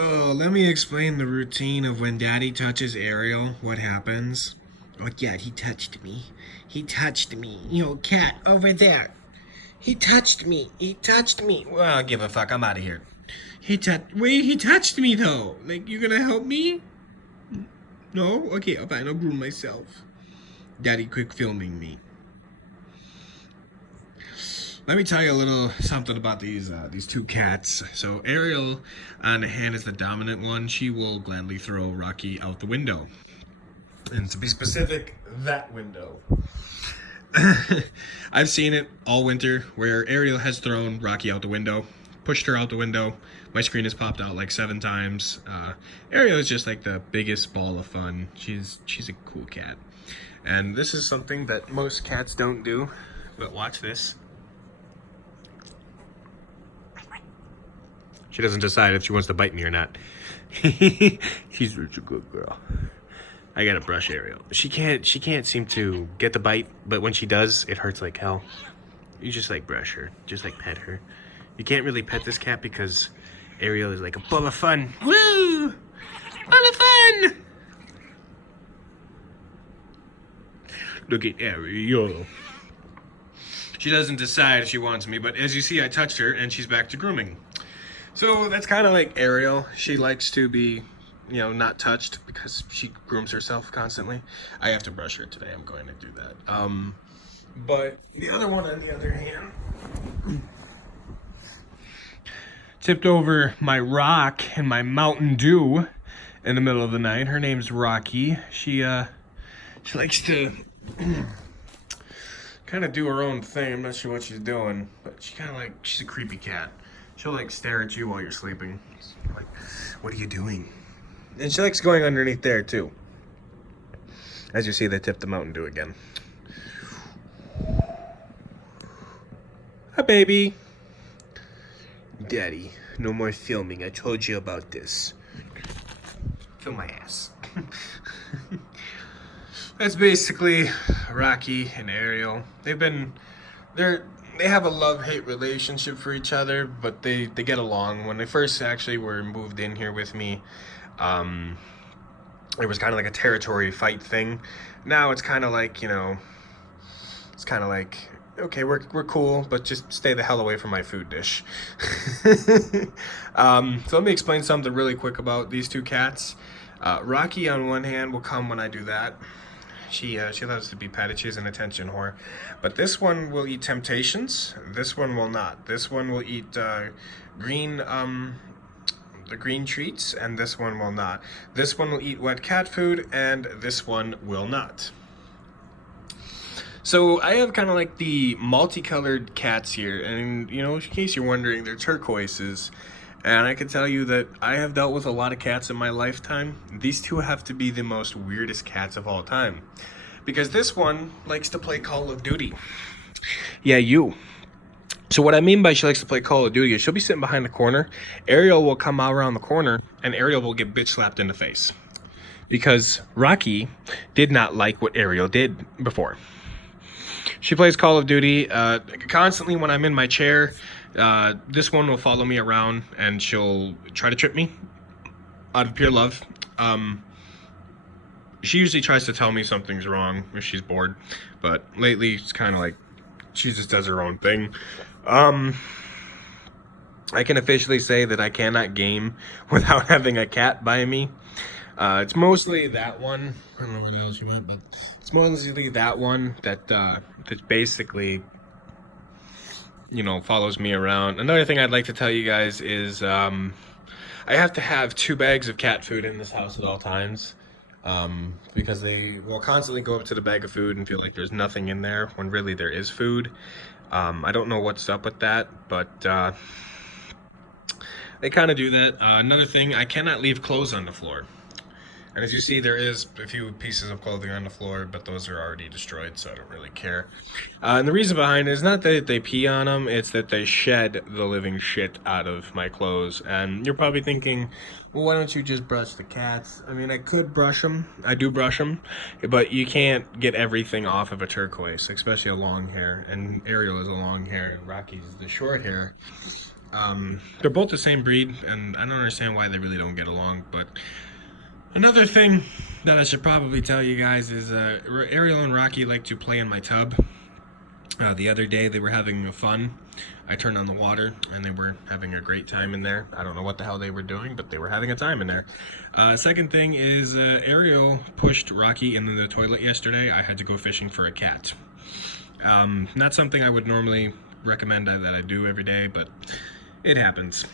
Oh, let me explain the routine of when Daddy touches Ariel. What happens? Oh, yeah, he touched me. He touched me. You know, cat over there. He touched me. He touched me. Well, I don't give a fuck. I'm out of here. Wait, he touched me though. Like, you gonna help me? No? Okay, fine. I'll groom myself. Daddy, quick filming me. Let me tell you a little something about these two cats. So Ariel, on the hand, is the dominant one. She will gladly throw Rocky out the window, and to be specific, that window. I've seen it all winter where Ariel has thrown Rocky out the window, pushed her out the window. My screen has popped out like 7 times. Ariel is just like the biggest ball of fun. She's a cool cat, and this is something that most cats don't do. But watch this. She doesn't decide if she wants to bite me or not. She's such a good girl. I gotta brush Ariel. She can't seem to get the bite, but when she does, it hurts like hell. You just like brush her, just like pet her. You can't really pet this cat because Ariel is like a ball of fun. Woo! Ball of fun! Look at Ariel. She doesn't decide if she wants me, but as you see, I touched her and she's back to grooming. So that's kind of like Ariel. She likes to be, not touched because she grooms herself constantly. I have to brush her today. I'm going to do that. But the other one, on the other hand, tipped over my rock and my Mountain Dew in the middle of the night. Her name's Rocky. She likes to kind of do her own thing. I'm not sure what she's doing, but she's a creepy cat. She'll like stare at you while you're sleeping. Like, what are you doing? And she likes going underneath there too. As you see, they tipped the Mountain Dew again. Hi, baby. Daddy, no more filming. I told you about this. Film my ass. That's basically Rocky and Ariel. They have a love-hate relationship for each other, but they get along. When they first actually were moved in here with me, it was kind of like a territory fight thing. Now it's kind of like, okay, we're cool, but just stay the hell away from my food dish. So let me explain something really quick about these two cats. Rocky, on one hand, will come when I do that. She loves to be petted. She's an attention whore. But this one will eat Temptations. This one will not. This one will eat the green treats, and this one will not. This one will eat wet cat food, and this one will not. So I have kind of like the multicolored cats here, and in case you're wondering, they're turquoises. And I can tell you that I have dealt with a lot of cats in my lifetime. These two have to be the most weirdest cats of all time. Because this one likes to play Call of Duty. Yeah, you. So what I mean by she likes to play Call of Duty is she'll be sitting behind the corner. Ariel will come out around the corner, and Ariel will get bitch slapped in the face. Because Rocky did not like what Ariel did before. She plays Call of Duty constantly when I'm in my chair. This one will follow me around and she'll try to trip me out of pure love. She usually tries to tell me something's wrong if she's bored, but lately it's kind of like she just does her own thing. I can officially say that I cannot game without having a cat by me. It's mostly that one. I don't know where the hell she went, but it's mostly that one that basically follows me around. Another thing I'd like to tell you guys is I have to have 2 bags of cat food in this house at all times, because they will constantly go up to the bag of food and feel like there's nothing in there when really there is food. I don't know what's up with that, but they kind of do that. Another thing, I cannot leave clothes on the floor. And as you see, there is a few pieces of clothing on the floor, but those are already destroyed, so I don't really care. And the reason behind it is not that they pee on them, it's that they shed the living shit out of my clothes. And you're probably thinking, well, why don't you just brush the cats? I mean, I could brush them. I do brush them, but you can't get everything off of a turquoise, especially a long hair. And Ariel is a long hair, and Rocky's the short hair. They're both the same breed, and I don't understand why they really don't get along. But another thing that I should probably tell you guys is Ariel and Rocky like to play in my tub. The other day they were having fun. I turned on the water and they were having a great time in there. I don't know what the hell they were doing, but they were having a time in there. Second thing is Ariel pushed Rocky into the toilet yesterday. I had to go fishing for a cat. Not something I would normally recommend that I do every day, but it happens.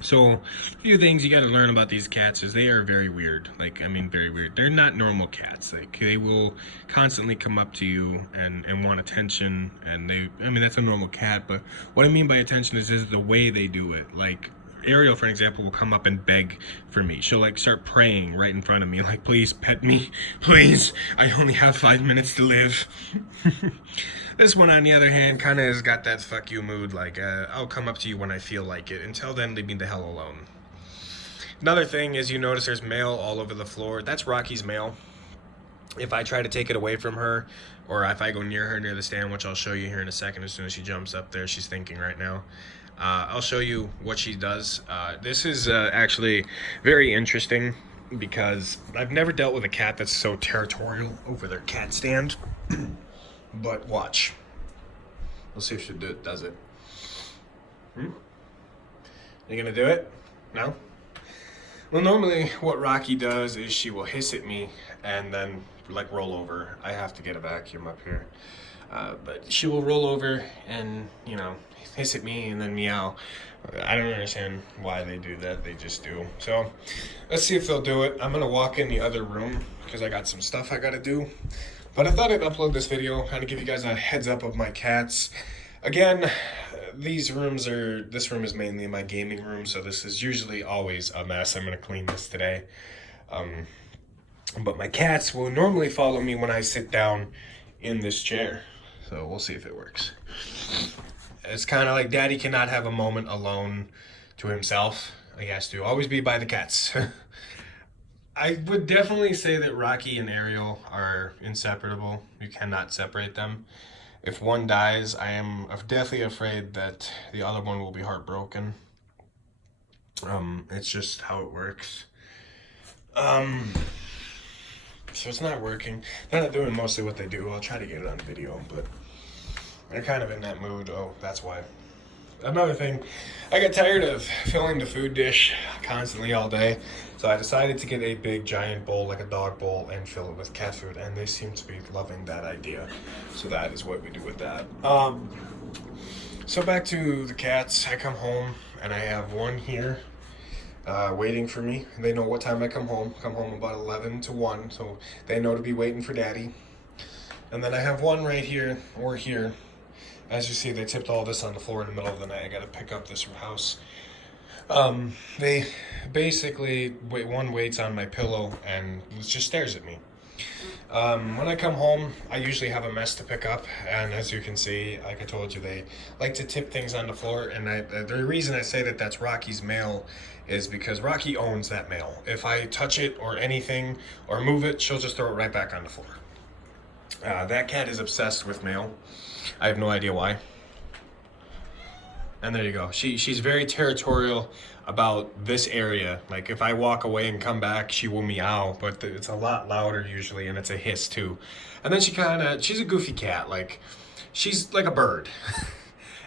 So, a few things you gotta learn about these cats is they are very weird. Like, I mean, very weird. They're not normal cats. Like, they will constantly come up to you and want attention. And I mean, that's a normal cat. But what I mean by attention is the way they do it. Like, Ariel, for example, will come up and beg for me. She'll, like, start praying right in front of me. Like, please pet me. Please. I only have 5 minutes to live. This one, on the other hand, kind of has got that fuck you mood, like, I'll come up to you when I feel like it. Until then, leave me the hell alone. Another thing is you notice there's mail all over the floor. That's Rocky's mail. If I try to take it away from her, or if I go near her, near the stand, which I'll show you here in a second as soon as she jumps up there, she's thinking right now. I'll show you what she does. This is actually very interesting because I've never dealt with a cat that's so territorial over their cat stand. But watch. We'll see if she does it. You gonna do it? No? Well, normally what Rocky does is she will hiss at me and then like roll over. I have to get a vacuum up here. But she will roll over and, you know, hiss at me and then meow. I don't understand why they do that. They just do. So let's see if they'll do it. I'm gonna walk in the other room because I got some stuff I gotta do. But I thought I'd upload this video, kind of give you guys a heads up of my cats. Again, this room is mainly my gaming room, so this is usually always a mess. I'm gonna clean this today. But my cats will normally follow me when I sit down in this chair. So we'll see if it works. It's kind of like Daddy cannot have a moment alone to himself. He has to always be by the cats. I would definitely say that Rocky and Ariel are inseparable. You cannot separate them. If one dies, I am deathly afraid that the other one will be heartbroken. It's just how it works. So it's not working. They're not doing mostly what they do. I'll try to get it on video, but they're kind of in that mood. Oh, that's why. Another thing, I got tired of filling the food dish constantly all day, so I decided to get a big giant bowl, like a dog bowl, and fill it with cat food, and they seem to be loving that idea. So that is what we do with that. So back to the cats. I come home, and I have one here waiting for me. They know what time I come home. Come home about 11 to 1, so they know to be waiting for Daddy. And then I have one right here, or here. As you see, they tipped all this on the floor in the middle of the night. I gotta pick up this house. They basically, one waits on my pillow and just stares at me. When I come home, I usually have a mess to pick up, and as you can see, like I told you, they like to tip things on the floor, and the reason I say that that's Rocky's mail is because Rocky owns that mail. If I touch it or anything or move it, she'll just throw it right back on the floor. That cat is obsessed with mail. I have no idea why. And there you go. She's very territorial about this area. Like if I walk away and come back, she will meow, but it's a lot louder usually, and it's a hiss too. And then she's a goofy cat. Like she's like a bird.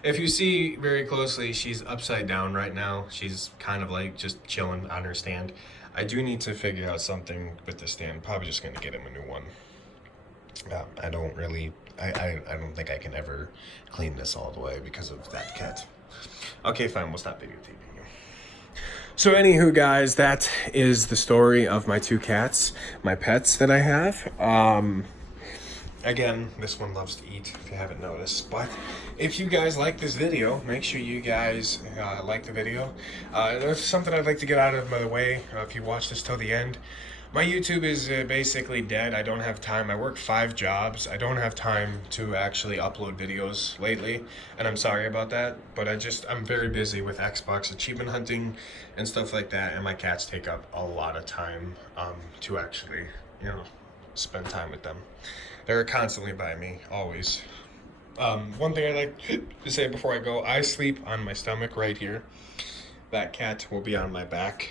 If you see very closely, she's upside down right now. She's kind of like just chilling on her stand. I do need to figure out something with the stand. Probably just gonna get him a new one. I don't think I can ever clean this all the way because of that cat. Okay, fine, we'll stop videotaping you. So anywho, guys, that is the story of my two cats, my pets that I have. Again, this one loves to eat, if you haven't noticed. But if you guys like this video, make sure you guys like the video. There's something I'd like to get out of my way if you watch this till the end. My YouTube is basically dead. I don't have time. I work 5 jobs. I don't have time to actually upload videos lately, and I'm sorry about that, but I'm very busy with Xbox achievement hunting and stuff like that, and my cats take up a lot of time to actually, spend time with them. They're constantly by me, always. One thing I like to say before I go, I sleep on my stomach right here. That cat will be on my back.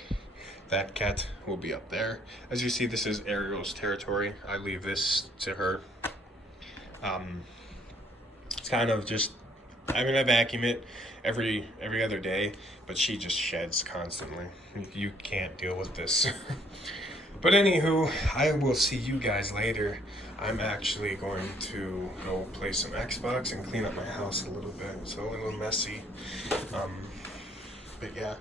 That cat will be up there. As you see, this is Ariel's territory. I leave this to her. Um, it's kind of just, I mean, I vacuum it every other day, but she just sheds constantly. You can't deal with this. But anywho, I will see you guys later. I'm actually going to go play some Xbox and clean up my house a little bit. It's a little messy. But yeah.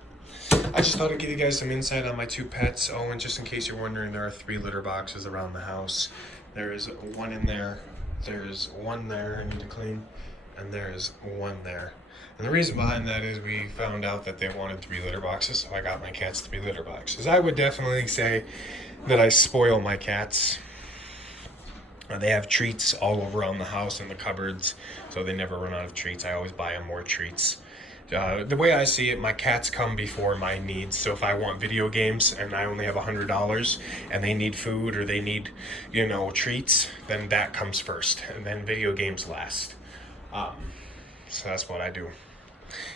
I just thought I'd give you guys some insight on my two pets. Oh, and just in case you're wondering, there are 3 litter boxes around the house. There is one in there. There's one there I need to clean. And there is one there. And the reason behind that is we found out that they wanted 3 litter boxes, so I got my cats 3 litter boxes. I would definitely say that I spoil my cats. They have treats all over around the house in the cupboards, so they never run out of treats. I always buy them more treats. The way I see it, my cats come before my needs. So if I want video games and I only have $100 and they need food or they need, treats, then that comes first, and then video games last. So that's what I do.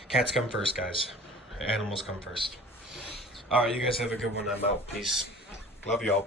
Cats come first, guys. Animals come first. All right, you guys have a good one. I'm out. Peace. Love y'all.